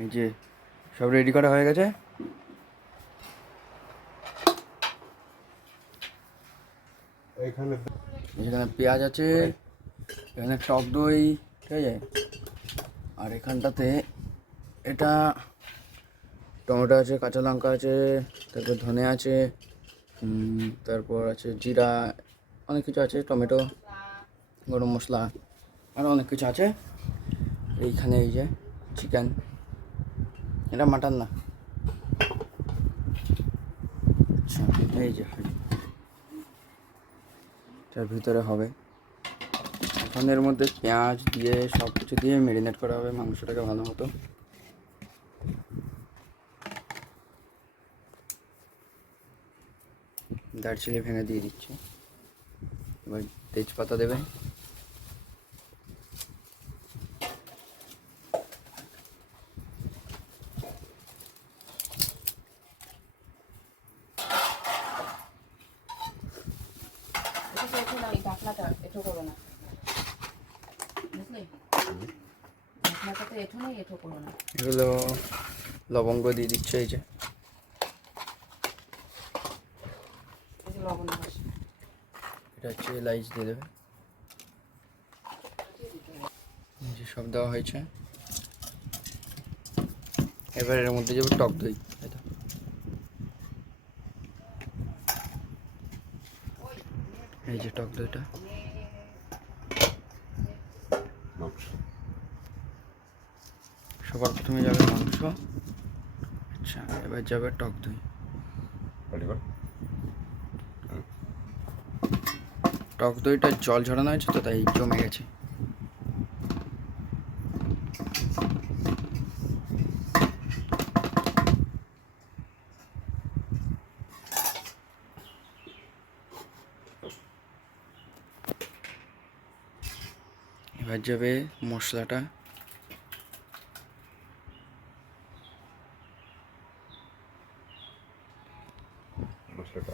এই যে সব রেডি করা হয়ে গেছে। এখানে পেঁয়াজ আছে, এখানে টক দই, ঠিক আছে। আর এখানটাতে এটা টমেটো আছে, কাঁচা লঙ্কা আছে, তারপর ধনে আছে, তারপর আছে জিরা, অনেক কিছু আছে, টমেটো, গরম মশলা, আরও অনেক কিছু আছে। এইখানে এই যে চিকেন, এটা মাটন না, আচ্ছা এই যে এটার ভিতরে হবে। এখন এর মধ্যে পেঁয়াজ দিয়ে সব কিছু দিয়ে ম্যারিনেট করা হবে মাংসটাকে ভালো মতো। দারচিনি ভেঙে দিয়ে দিচ্ছি, এবার তেজপাতা দেবে, এগুলো লবঙ্গ দিয়ে দিচ্ছে, এই যে এটা হচ্ছে এলাইচ দিয়ে দেবে, এই যে সব দেওয়া হয়েছে। এবার এর মধ্যে যাবে টক দই, এই যে টক দইটা, সবার প্রথমে যাবে মাংস, আচ্ছা এবার যাবে টক দই। টক দইটা জল ঝরানো হয়েছে তো তাই জমে গেছে। এবার যাবে মশলাটা,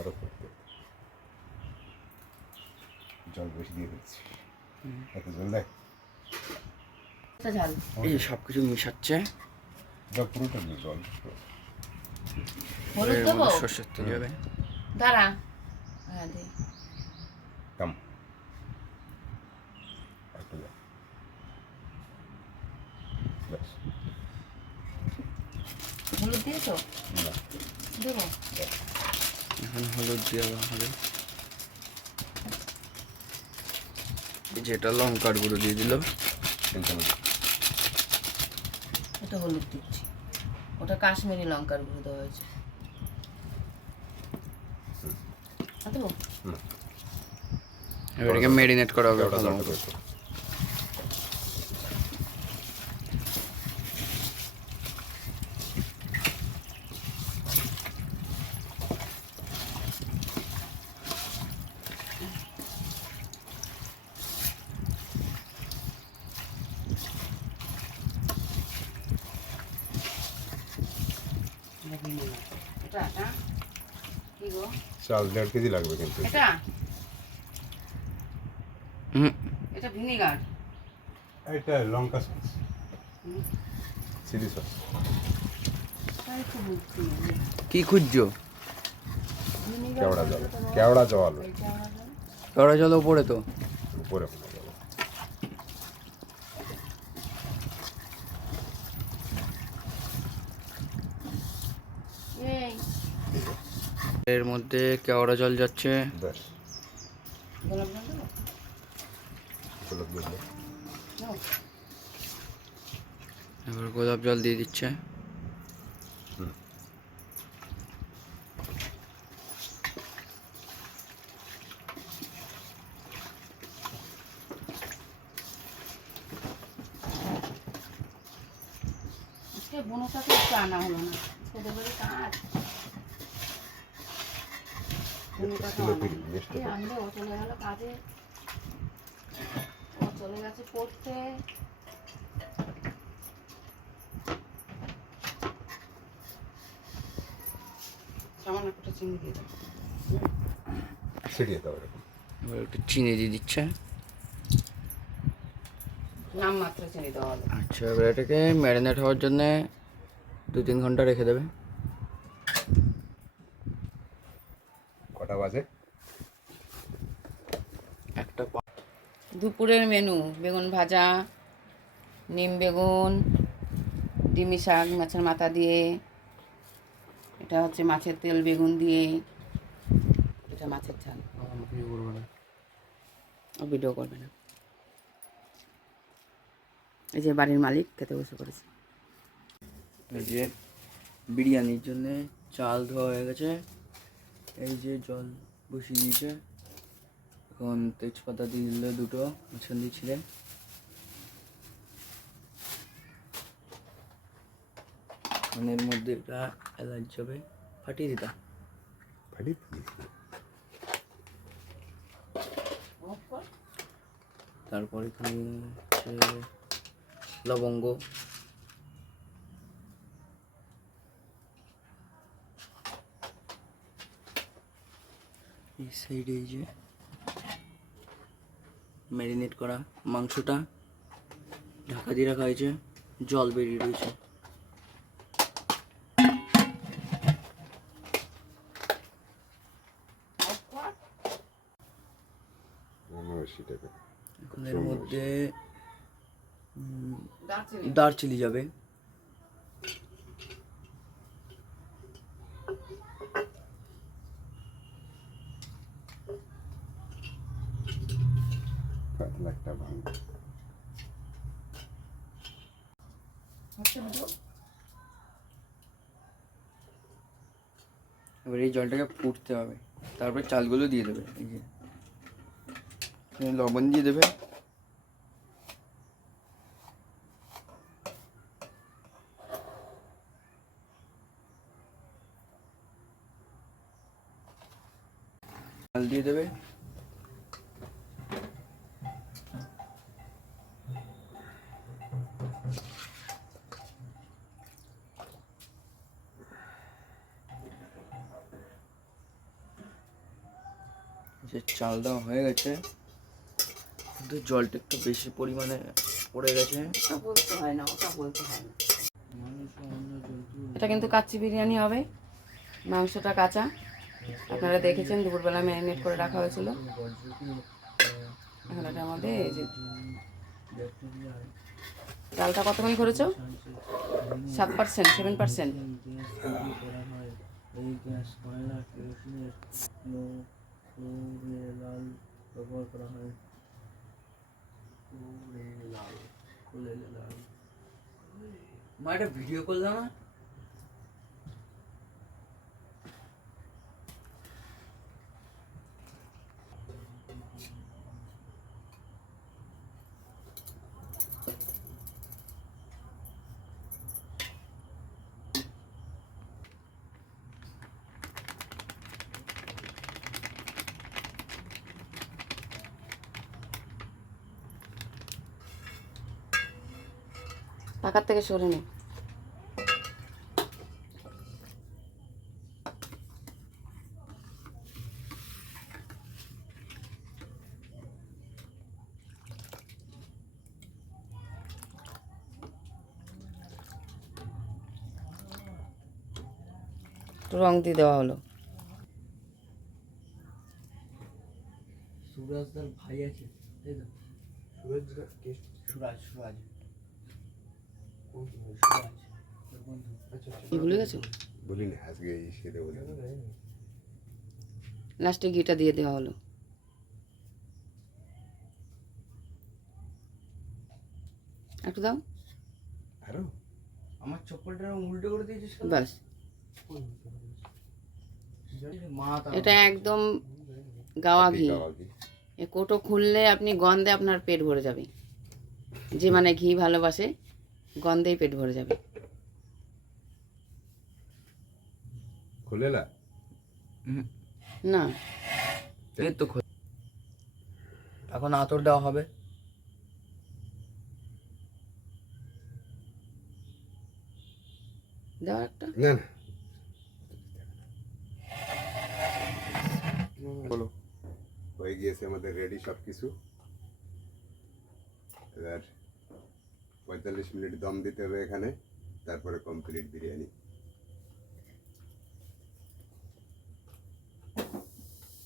আরো জল বেশি দিয়ে দিচ্ছি, এত জল দেয়, এই সব কিছু মিশাচ্ছে, পুরোটা জল। সর্ষের তেল যাবে, দাঁড়া হলুদ দিয়েছো? দেবো, এখন হলুদ দেওয়া হবে, যেটা লঙ্কার গুঁড়ো দিয়ে দিল, এটা হলুদ দিচ্ছি, ওটা কাশ্মীরি লঙ্কার গুঁড়ো দেওয়া হয়েছে। এবারে ম্যারিনেট করা হবে ভালো মতো। চাল 1.5 কেজি লাগবে কিন্তু এটা ভিনেগার, এটা লঙ্কা সস, চিলি সস। কি খুঁজছো? কেওড়া জল, কেওড়া জল, কেওড়া জল উপরে তো, উপরে এর মধ্যে কেওড়া জল যাচ্ছে, এবার গোলাপ জল দিয়ে দিচ্ছে, বোনটাকে একটু আনা হলো না, কাজ আনলে ও চলে গেল কাজে, ও চলে গেছে পড়তে। সামান্য একটা চিনি দিয়ে দাও, এবার একটু চিনি দিয়ে দিচ্ছে, নাম মাত্র চিনি দেওয়া হলো। আচ্ছা এবার এটাকে ম্যারিনেট হওয়ার জন্যে 2-3 ঘন্টা রেখে দেবে। কটা বাজে? একটা দুপুরের মেনু: বেগুন ভাজা, নিম বেগুন, ডিমি শাক মাছের মাথা দিয়ে, এটা হচ্ছে মাছের তেল বেগুন দিয়ে, এটা মাছের ঝাল। ভিডিও করবে না, ও ভিডিও করবে না। এই যে বাড়ির মালিক খেতে বসে পড়েছে। এই যে বিরিয়ানির জন্য চাল ধোয়া হয়ে গেছে, এই যে জল বসিয়ে দিয়েছে, এখন তেজপাতা দিয়ে দিলে 2টো, মাঝখান দিয়ে ছিলেন। এর মধ্যে এটা এলাচ যাবে, ফাটিয়ে দিতাম। ফাটি তারপর এখানে হচ্ছে লবঙ্গ, এই সাইডে এই যে ম্যারিনেট করা মাংসটা ঢাকা দিয়ে রাখা হয়েছে, জল বেরিয়ে রয়েছে। সেটাকে এখন এর মধ্যে দারচিনি যাবে, পাতলা একটা ভাঙ। এবার এই জলটাকে ফুটতে হবে, তারপরে চালগুলো দিয়ে দেবে। এই যে লবণ দিয়ে দেবে, চাল দিয়ে দেবে, যে চাল দেওয়া হয়ে গেছে, কিন্তু জলটা একটু বেশি পরিমাণে পড়ে গেছে। ওটা বলতে হয় না, ওটা বলতে হয় না। এটা কিন্তু কাচ্চি বিরিয়ানি হবে, মাংসটা কাঁচা। আপনারা দেখেছেন দুপুরবেলা ম্যারিনেট করে রাখা হয়েছিল। এখন এটার মধ্যে এই যে চালটা কতখানি করেছো? 7%, 7%। ব্যবহার করা হয়। মা একটা ভিডিও করলাম না, পাকার থেকে সরে নে। একটু রং দিয়ে দেওয়া হলো। সুরাজদার ভাই আছে, তাই তো? সুরাজ সুরাজ তোর বন্ধু। কি ভুলে গেছো? বলি না আজকে এই সেরে বলি। লাস্টে ঘিটা দিয়ে দেওয়া হলো। একটু দাও। আরো আমার চপ্পলটা উল্টো করে দিয়েছিস কেন? ব্যাস, মা এটা একদম গাওয়া ঘি। গাওয়া ঘি। এ কোটো খুললে আপনি গন্ধে আপনার পেট ভরে যাবে। যে মানে ঘি ভালোবাসে, গন্ধেই পেট ভরে যাবে। খুলে না না, এই তো এখন আতর দেওয়া হবে। দাও একটা। না না বলো। হয়ে গিয়েছে আমাদের রেডি সব কিছু। এবার 45 মিনিট দম দিতে হবে এখানে। তারপরে কমপ্লিট বিরিয়ানি।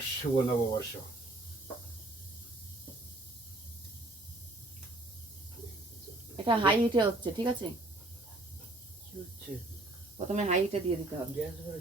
শুভ নববর্ষ। এটা হাই হিটে হচ্ছে, ঠিক আছে? কি হচ্ছে? প্রথমে হাই হিটে দিয়ে দিতে হবে। গ্যাস ভরে